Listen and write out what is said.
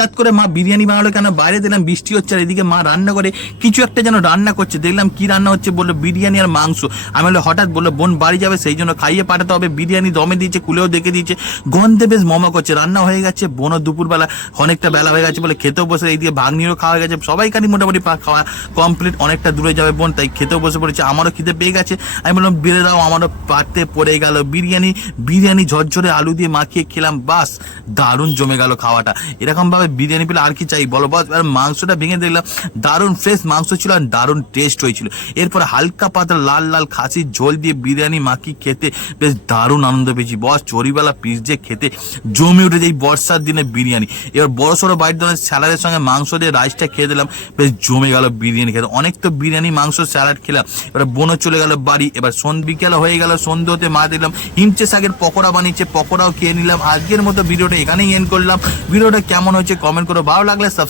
হঠাৎ করে মা বিরিয়ানি বানালো কেন? বাইরে দিলাম বৃষ্টি হচ্ছে, আর এদিকে মা রান্না করে কিছু একটা যেন রান্না করছে। দেখলাম কি রান্না হচ্ছে, বললো বিরিয়ানি আর মাংস। আমি বললো হঠাৎ বললো বোন বাড়ি যাবে, সেই জন্য খাইয়ে পাঠাতে হবে। বিরিয়ানি দমে দিয়েছে, খুলেও দেখে দিয়েছে, গন্ধে বেশ মমা করছে, রান্না হয়ে গেছে। বোনও দুপুরবেলা অনেকটা বেলা হয়ে গেছে বলে খেতেও বসে, এইদিকে ভাগ্নিরও খাওয়া হয়ে গেছে, সবাইকারই মোটামুটি খাওয়া কমপ্লিট। অনেকটা দূরে যাবে বোন, তাই খেতেও বসে পড়েছে। আমারও খিদে পেয়ে গেছে, আমি বললাম বেড়ে দাও, আমারও পাতে পড়ে গেল বিরিয়ানি ঝরঝরে আলু দিয়ে মাখিয়ে খেলাম, বাস দারুণ জমে গেল খাওয়াটা। এরকম ভাবে বিরিয়ানি পেলে আর কি চাই বলো বস। আর মাংসটা ভেঙে দেখলাম দারুণ ফ্রেশ মাংস ছিল আর দারুণ টেস্ট হয়েছিল। এরপর হালকা পাতলা লাল লাল খাসির ঝোল দিয়ে বিরিয়ানি মাখিয়ে খেতে বেশ দারুণ আনন্দ পেয়েছি বস। চরিবেলা পিস যে খেতে জমে উঠেছে এই বর্ষার দিনে বিরিয়ানি। এবার বড় সড়ো বাইরের ধরনের স্যালাডের সঙ্গে মাংস দিয়ে রাইসটা খেয়ে দিলাম, বেশ জমে গেল বিরিয়ানি খেতে। অনেক তো বিরিয়ানি মাংস স্যালাড খেলাম। এবার বোনও চলে গেল বাড়ি। এবার বিকেল হয়ে গেল, সন্ধ্যে হতে মা দিলাম হিমচে শাকের পকোড়া বানিয়েছে, পকোড়াও খেয়ে নিলাম। আজকের মতো ভিডিওটা এখানেই এন্ড করলাম। ভিডিওটা কেমন হয়েছে কমেন্ট করো, ভালো লাগলে